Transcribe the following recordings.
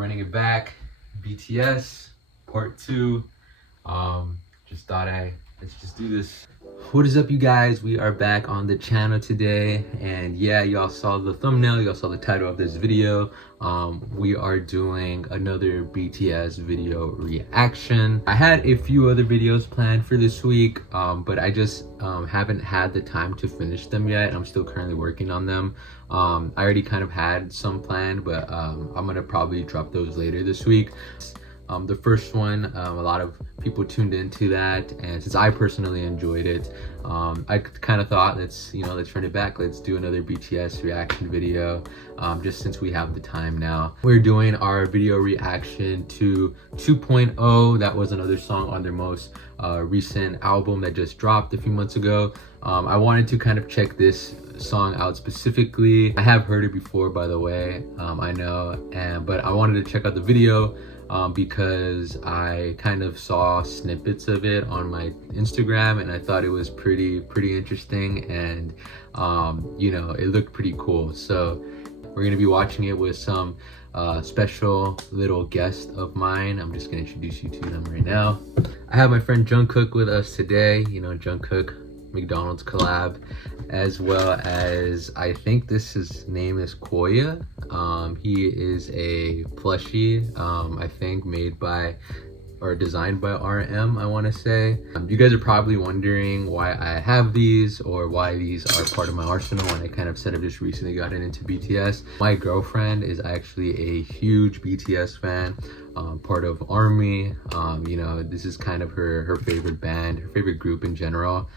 running it back. BTS part 2. Just thought let's just do this. What is up, you guys? We are back on the channel today, and yeah, y'all saw the thumbnail, y'all saw the title of this video. We are doing another BTS video reaction. I had a few other videos planned for this week, but I just haven't had the time to finish them yet. I'm still currently working on them. I already kind of had some planned, but I'm gonna probably drop those later this week. The first one, a lot of people tuned into that, and since I personally enjoyed it, I kind of thought, let's run it back. Let's do another BTS reaction video, just since we have the time now. We're doing our video reaction to 2.0. That was another song on their most recent album that just dropped a few months ago. I wanted to kind of check this song out specifically. I have heard it before, by the way, I know, but I wanted to check out the video because I kind of saw snippets of it on my Instagram, and I thought it was pretty interesting, and it looked pretty cool. So we're gonna be watching it with some special little guest of mine. I'm just gonna introduce you to them right now. I have my friend Jungkook with us today. Jungkook McDonald's collab, as well as, I think his name is Koya. He is a plushie, I think made by or designed by RM, I want to say. You guys are probably wondering why I have these, or why these are part of my arsenal, and I kind of said I've just recently gotten into BTS. My girlfriend is actually a huge BTS fan, part of ARMY. This is kind of her favorite band, her favorite group in general.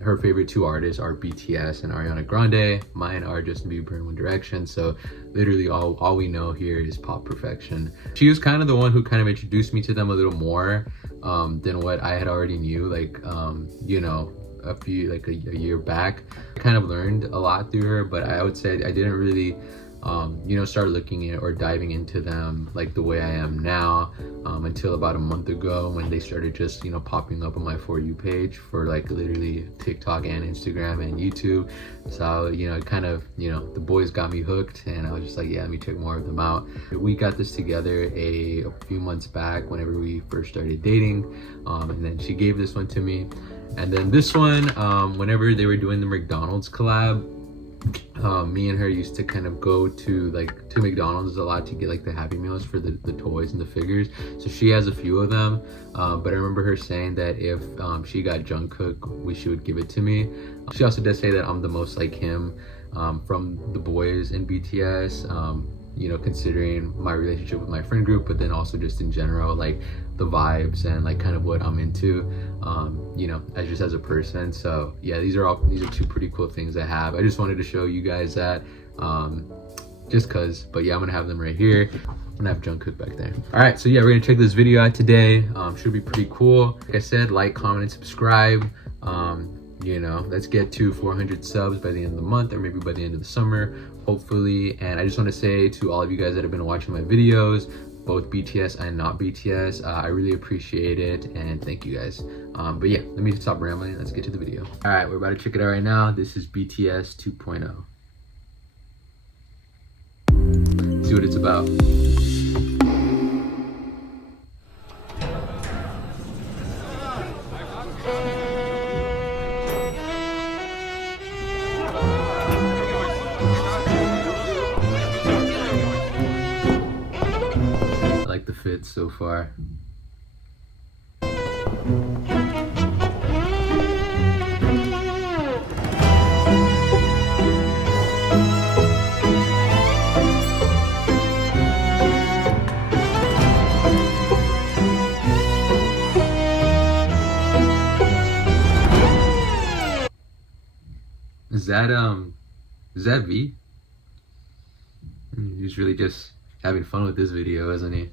Her favorite two artists are BTS and Ariana Grande. Mine are Justin Bieber and One Direction. So literally all we know here is pop perfection. She was kind of the one who kind of introduced me to them a little more than what I had already knew, a year back. I kind of learned a lot through her, but I would say I didn't really start looking at or diving into them like the way I am now, until about a month ago, when they started just popping up on my For You page for like literally TikTok and Instagram and YouTube. So the boys got me hooked, and I was just like, yeah, let me check more of them out. We got this together a few months back whenever we first started dating, and then she gave this one to me. And then this one, whenever they were doing the McDonald's collab, me and her used to kind of go to McDonald's a lot to get like the Happy Meals for the toys and the figures. So she has a few of them, but I remember her saying that if she got Jungkook, she would give it to me. She also does say that I'm the most like him from the boys in BTS, considering my relationship with my friend group, but then also just in general, like the vibes and like kind of what I'm into, as a person. So yeah, these are two pretty cool things I have. I just wanted to show you guys that, just cause. But yeah, I'm gonna have them right here. I'm gonna have Jungkook back there. All right, so yeah, we're gonna check this video out today. Should be pretty cool. Like I said, like, comment, and subscribe. Let's get to 400 subs by the end of the month, or maybe by the end of the summer, hopefully. And I just want to say to all of you guys that have been watching my videos, both BTS and not BTS, I really appreciate it, and thank you guys. But yeah, let me stop rambling. Let's get to the video. All right, we're about to check it out right now. This is BTS 2.0. See what it's about. The fits so far. Is that V? He's really just having fun with this video, isn't he?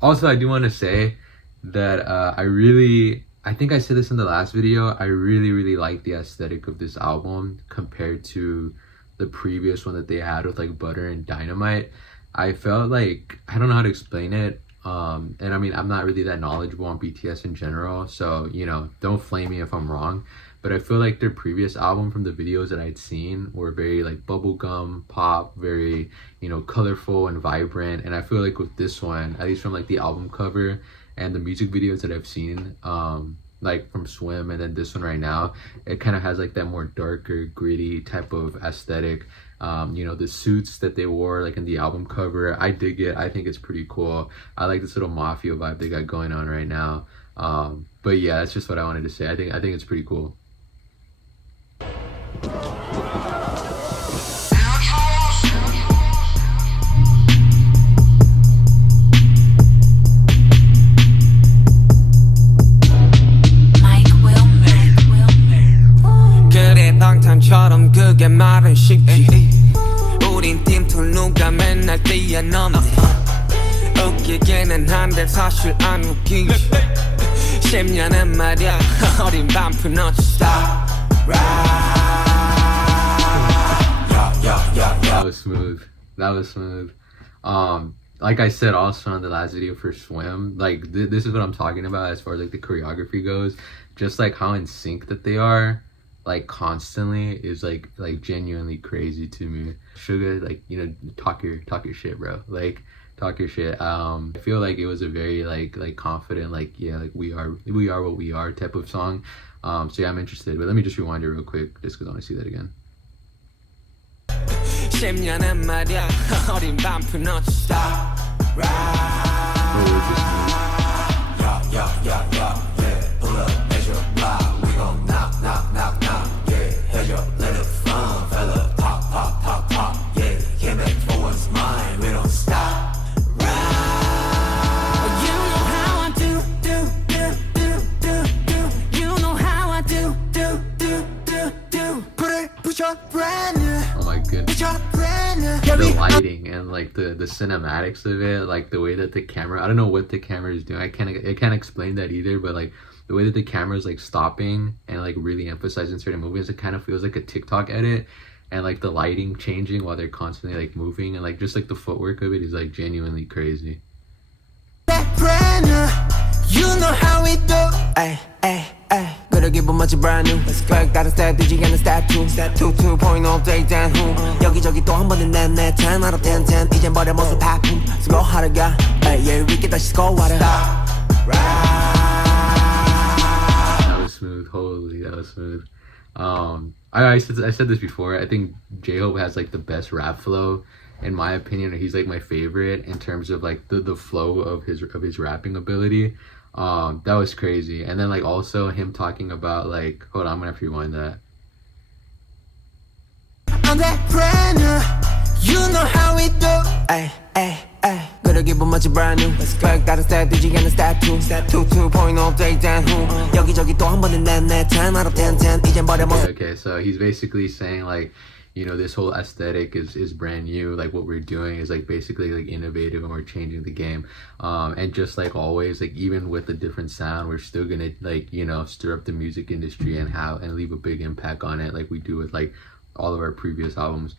Also, I do want to say that I think I said this in the last video, I really like the aesthetic of this album compared to the previous one that they had with like Butter and Dynamite. I felt like, I don't know how to explain it, and I mean, I'm not really that knowledgeable on BTS in general, so don't flame me if I'm wrong, but I feel like their previous album, from the videos that I'd seen, were very like bubblegum pop, very, you know, colorful and vibrant. And I feel like with this one, at least from like the album cover and the music videos that I've seen, like from Swim and then this one right now, it kind of has like that more darker, gritty type of aesthetic. You know, the suits that they wore like in the album cover, I dig it. I think it's pretty cool. I like this little mafia vibe they got going on right now. But yeah, that's just what I wanted to say. I think it's pretty cool. 처럼 그게 말은 쉽지 우린 팀툴 누가 맨날 뛰어넘네 웃기기는 한데 사실 안 웃기지 10년은 말야 어린 반푼 어찌 stop That was smooth. That was smooth. Like I said also on the last video for Swim, like this is what I'm talking about as far as like the choreography goes. Just like how in sync that they are, like constantly, is like genuinely crazy to me. Suga, like, you know, talk your shit, bro. Like talk your shit. I feel like it was a very like confident, like, yeah, like we are what we are type of song. So yeah, I'm interested, but let me just rewind it real quick just because I want to see that again. 10년은 말야 어린 반푼 어찌 stop pull up measure block we gon' knock yeah head up let it fun fella pop yeah came back for what's mine we don't stop you know how I do you know how I do push up brand new. Oh my goodness. The lighting and like the cinematics of it, like the way that the camera, I don't know what the camera is doing. I can't explain that either, but like the way that the camera is like stopping and like really emphasizing certain movements, it kind of feels like a TikTok edit. And like the lighting changing while they're constantly like moving, and like just like the footwork of it is like genuinely crazy. You know how we do. Ay. Gotta give 'em much brand new. 백 다른 스텝 뒤지게 하는 step 2 Step 2 2.0 데이트한 후 여기저기 또 한 번은 내 10 out of 10 10 이젠 버려 모습 하품 수고하러 가 yeah 위기 다시 스코어하러 That was smooth. Holy, that was smooth. I said this before. I think J-Hope has like the best rap flow, in my opinion. He's like my favorite in terms of like the flow of his rapping ability. That was crazy. And then like also him talking about like, hold on, I'm gonna have to rewind that. I'm that brand new. You know how we do. Ay. Gotta give 'em much brand new. 백 다른 스텝 뒤지게 하는 step 2 Step 2 2.0 데이트한 후 여기저기 또 한 번은 내 10 out of 10 10 이젠 버려 모습. Okay, so he's basically saying like, you know, this whole aesthetic is brand new. Like what we're doing is like basically like innovative, and we're changing the game. And just like always, like even with a different sound, we're still gonna like, you know, stir up the music industry and leave a big impact on it, like we do with like all of our previous albums.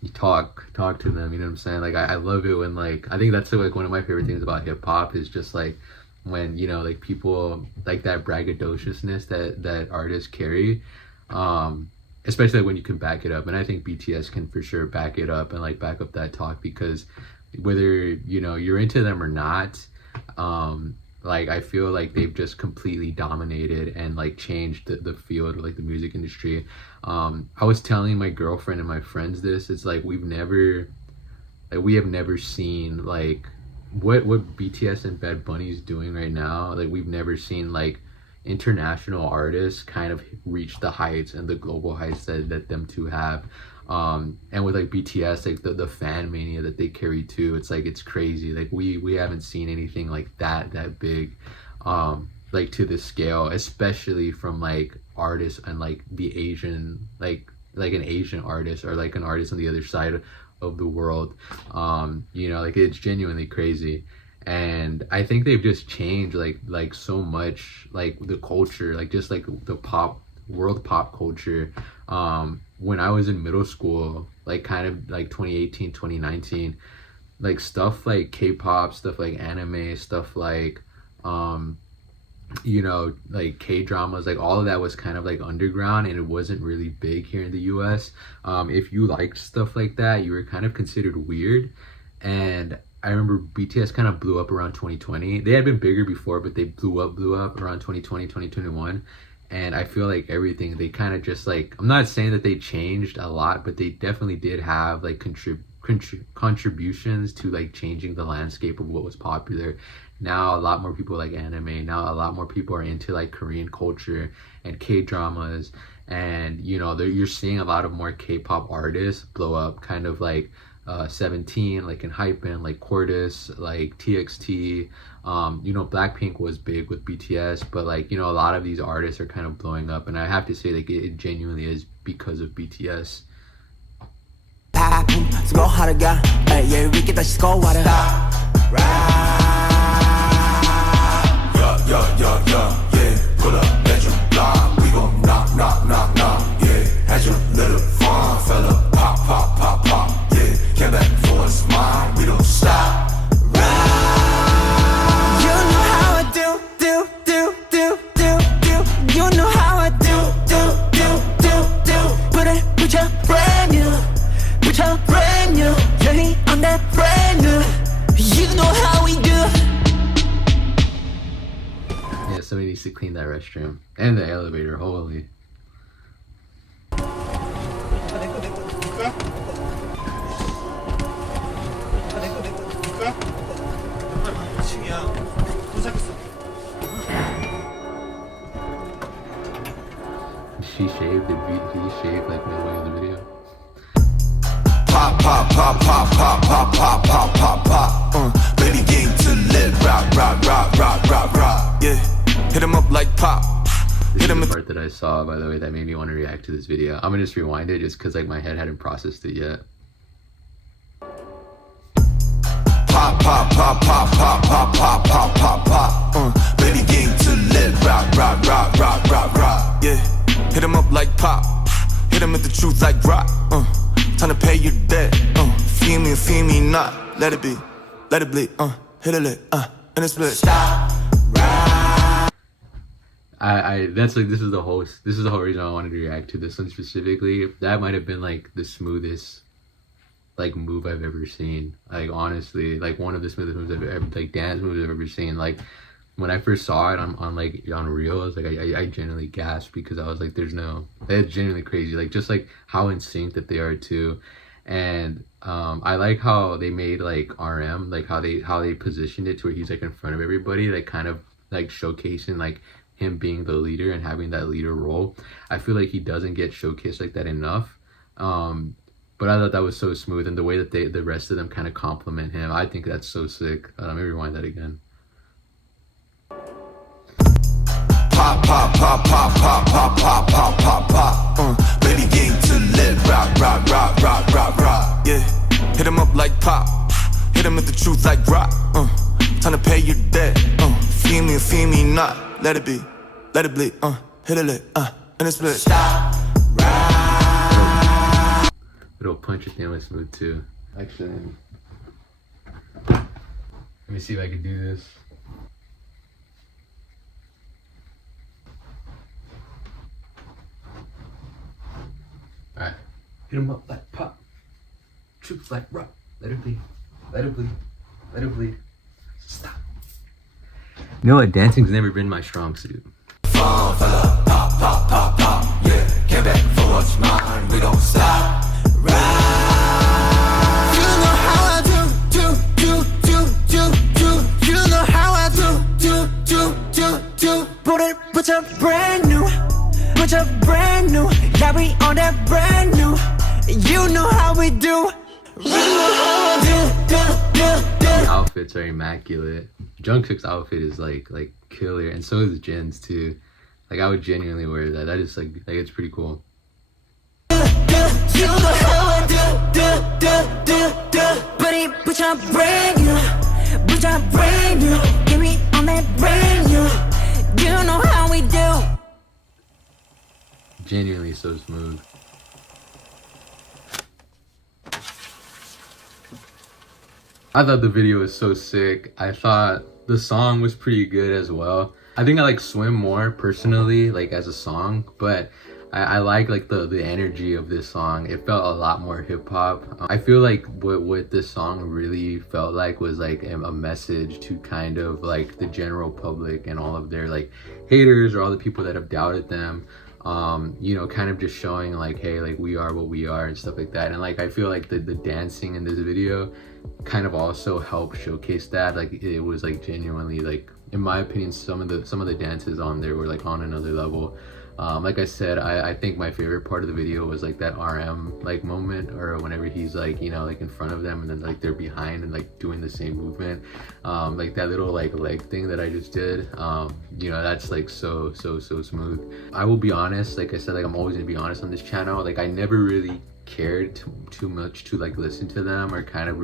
You talk to them, you know what I'm saying? Like I love it when like, I think that's like one of my favorite things about hip hop is just like when, you know, like people like that braggadociousness that artists carry. Especially when you can back it up, and I think BTS can for sure back it up and like back up that talk, because whether, you know, you're into them or not, like I feel like they've just completely dominated and like changed the field of like the music industry. I was telling my girlfriend and my friends this, it's like we have never seen like what BTS and Bad Bunny is doing right now. Like we've never seen like international artists kind of reach the heights and the global heights that them two have. And with like BTS, like the fan mania that they carry too, it's like it's crazy. Like we haven't seen anything like that big, like to this scale, especially from like artists and like the Asian, like an Asian artist or like an artist on the other side of the world. You know, like it's genuinely crazy. And I think they've just changed like so much, like the culture, like just like the world pop culture. When I was in middle school, like kind of like 2018 2019, like stuff like K-pop, stuff like anime, stuff like you know, like K-dramas, like all of that was kind of like underground and it wasn't really big here in the US. If you liked stuff like that, you were kind of considered weird. And I remember BTS kind of blew up around 2020. They had been bigger before, but they blew up around 2020, 2021. And I feel like everything, they kind of just like, I'm not saying that they changed a lot, but they definitely did have like contributions to like changing the landscape of what was popular. Now a lot more people like anime. Now a lot more people are into like Korean culture and K-dramas. And you know, you're seeing a lot of more K-pop artists blow up, kind of like 17, like in Hypen, like Cordis, like TXT. You know, Blackpink was big with BTS, but like, you know, a lot of these artists are kind of blowing up, and I have to say, like, it genuinely is because of BTS. Pull up, bedroom block, we gon' knock, knock, knock, knock, yeah. Had your little fun, fella, pop, pop, pop, pop, yeah. Came back for a smile, we don't stop. You know how I do, do, do, do, do, do. You know how I do, do, do, do, do. Put your brand new, put your brand new. Journey on that brand new. You know how we do. Yeah, somebody needs to clean that restroom and the elevator. Holy. She shaved, did he shave like midway in the video? Pop, pop, pop, pop, pop, pop, pop, pop, pop, pop. Baby game to live, rock, rock, rock, rock, rock, rock. Yeah, hit him up like pop. This is the part that I saw, by the way, that made me want to react to this video. I'm gonna just rewind it just because like my head hadn't processed it yet. Pop, pop, pop, pop, pop, pop, pop, pop, pop, pop. Baby game to live, rock, rock, rock, rock, rock, rock. Yeah, hit him up like pop. Hit him with the truth like rock. Time to pay your debt. Feel me not. Let it be, let it bleed. Hit a lick, and it's split. Stop. That's like, this is the whole reason I wanted to react to this one specifically. That might have been like the smoothest like move I've ever seen. Like honestly, like one of the smoothest moves I've ever, like dance moves I've ever seen. Like when I first saw it on Reels, like I genuinely gasped because I was like, that's genuinely crazy. Like just like how in sync that they are too. And I like how they made like RM, like how they positioned it to where he's like in front of everybody, like kind of like showcasing like him being the leader and having that leader role. I feel like he doesn't get showcased like that enough. But I thought that was so smooth, and the way that the rest of them kind of compliment him, I think that's so sick. Let me rewind that again. Pop, pop, pop, pop, pop, pop, pop, pop, pop, pop. Baby game to live, rock, rock, rock, rock, rock, rock. Yeah, hit him up like pop. Hit him with the truth like rock. Time to pay your debt. Feel me not. Let it be, let it bleed. Hit a lick, and it's split. Stop. Little punch at the end was smooth too. Actually, let me see if I can do this. Alright. Hit him up like pop. Truth like rock. Let it bleed. Let it bleed. Let it bleed. Stop. You know what? Dancing's never been my strong suit. Fun fella, pop, pop, pop, pop. Yeah, came back for what's mine. We don't stop. Right. You know how I do. You know how I do. Put your brand new. Yeah, we on that brand new. You know how we do. The outfits are immaculate. Jungkook's outfit is like killer, and so is Jin's too. Like I would genuinely wear that. That is like it's pretty cool. You know how I do. Put your brand new. Give me on that brand new. You know how we do. Genuinely so smooth. I thought the video was so sick. I thought The song was pretty good as well. I think I like Swim more personally, like as a song, but I like the energy of this song. It felt a lot more hip hop. I feel like what this song really felt like was like a message to kind of like the general public and all of their like haters or all the people that have doubted them. You know, kind of just showing like, hey, like we are what we are and stuff like that. And like I feel like the dancing in this video kind of also helped showcase that. Like it was like genuinely, like in my opinion, some of the dances on there were like on another level. Like I said, I think my favorite part of the video was like that RM like moment, or whenever he's like, you know, like in front of them and then like they're behind and like doing the same movement. Like that little like leg thing that I just did. You know, that's like so smooth. I will be honest, like I said, like I'm always gonna be honest on this channel. Like I never really cared too much to like listen to them or kind of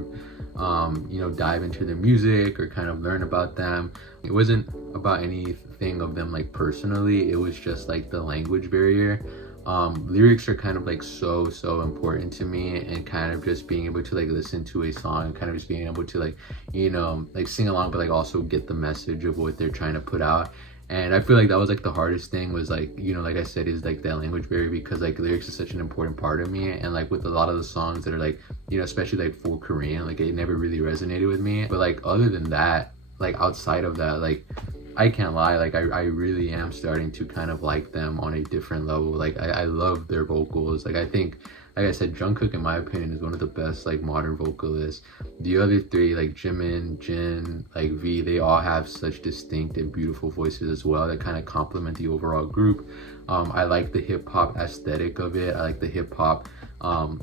you know, dive into their music or kind of learn about them. It wasn't about anything of them like personally, it was just like the language barrier. Lyrics are kind of like so important to me, and kind of just being able to like listen to a song and kind of just being able to like, you know, like sing along but like also get the message of what they're trying to put out. And I feel like that was like the hardest thing, was like, you know, like I said, is like that language barrier, because like lyrics is such an important part of me. And like with a lot of the songs that are like, you know, especially like for Korean, like it never really resonated with me. But like other than that, like outside of that, like I can't lie, like I really am starting to kind of like them on a different level. Like I love their vocals. Like I think, like I said, Jungkook in my opinion is one of the best like modern vocalists. The other three, like Jimin, Jin, like V, they all have such distinct and beautiful voices as well that kind of complement the overall group. I like the hip hop aesthetic of it. I like the hip hop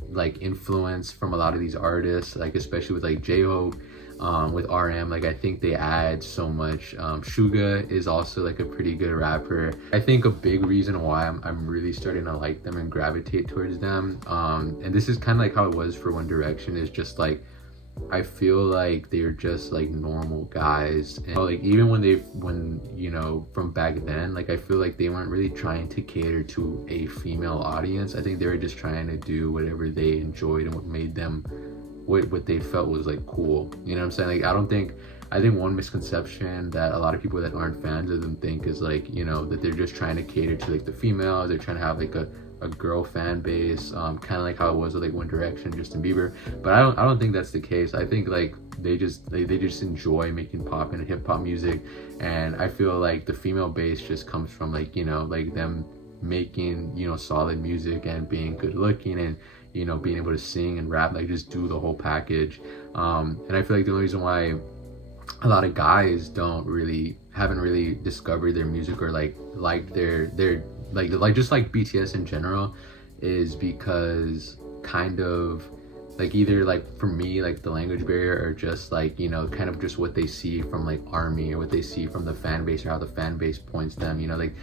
like influence from a lot of these artists, like especially with like J-Hope. With RM, like I think they add so much. Suga is also like a pretty good rapper. I think a big reason why I'm really starting to like them and gravitate towards them, and this is kind of like how it was for One Direction, is just like I feel like they're just like normal guys. And like even when you know, from back then, like I feel like they weren't really trying to cater to a female audience. I think they were just trying to do whatever they enjoyed and what made them what they felt was like cool. You know what I'm saying? Like I think one misconception that a lot of people that aren't fans of them think is like, you know, that they're just trying to cater to like the females, they're trying to have like a girl fan base, kind of like how it was with like One Direction, Justin Bieber. But I don't think that's the case. I think like they just enjoy making pop and hip hop music, and I feel like the female base just comes from like, you know, like them making, you know, solid music and being good looking and, you know, being able to sing and rap, like just do the whole package. And I feel like the only reason why a lot of guys haven't really discovered their music or like their like just like BTS in general is because kind of like either like for me like the language barrier, or just like, you know, kind of just what they see from like ARMY or what they see from the fan base or how the fan base points them. You know, like,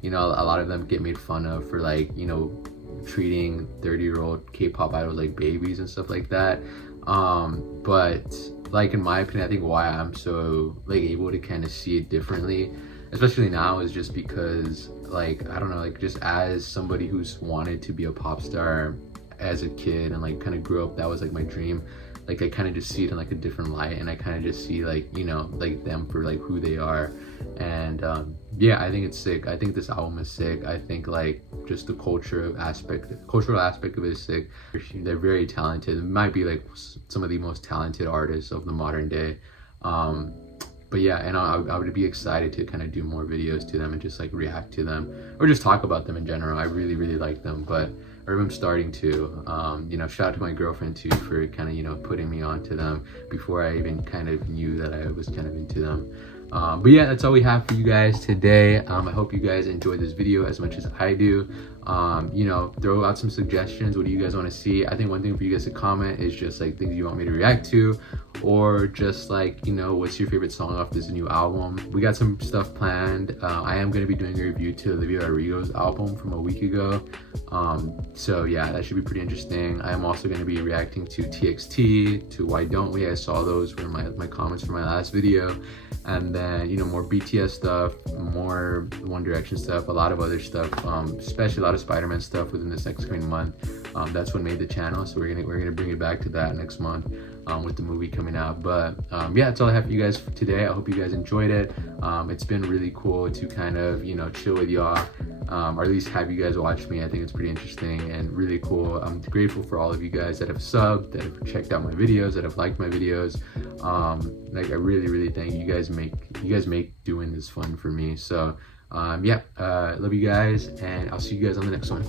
you know, a lot of them get made fun of for like, you know, treating 30-year-old K-pop idols like babies and stuff like that. But like in my opinion, I think why I'm so like able to kind of see it differently, especially now, is just because like, I don't know, like just as somebody who's wanted to be a pop star as a kid and like kind of grew up, that was like my dream. Like I kind of just see it in like a different light, and I kind of just see like, you know, like them for like who they are. And yeah, I think it's sick. I think this album is sick. I think like just the cultural aspect of it is sick. They're very talented. It might be like some of the most talented artists of the modern day. But yeah, and I would be excited to kind of do more videos to them and just like react to them or just talk about them in general. I really like them, but I'm starting to, you know, shout out to my girlfriend too for kind of, you know, putting me onto them before I even kind of knew that I was kind of into them. But yeah, that's all we have for you guys today. I hope you guys enjoyed this video as much as I do. You know, throw out some suggestions. What do you guys want to see? I think one thing for you guys to comment is just like things you want me to react to, or just like, you know, what's your favorite song off this new album. We got some stuff planned. I am going to be doing a review to Olivia Rodrigo's album from a week ago. So yeah, that should be pretty interesting. I'm also going to be reacting to TXT, to Why Don't We. I saw those were my comments from my last video. And then, you know, more BTS stuff, more One Direction stuff, a lot of other stuff, especially a lot of Spider-Man stuff within this next coming month. That's what made the channel, so we're gonna bring it back to that next month with the movie coming out. But yeah, that's all I have for you guys for today. I hope you guys enjoyed it. It's been really cool to kind of, you know, chill with y'all, or at least have you guys watch me. I think it's pretty interesting and really cool. I'm grateful for all of you guys that have subbed, that have checked out my videos, that have liked my videos. Like, I really thank you. You guys make doing this fun for me. So yeah, love you guys, and I'll see you guys on the next one.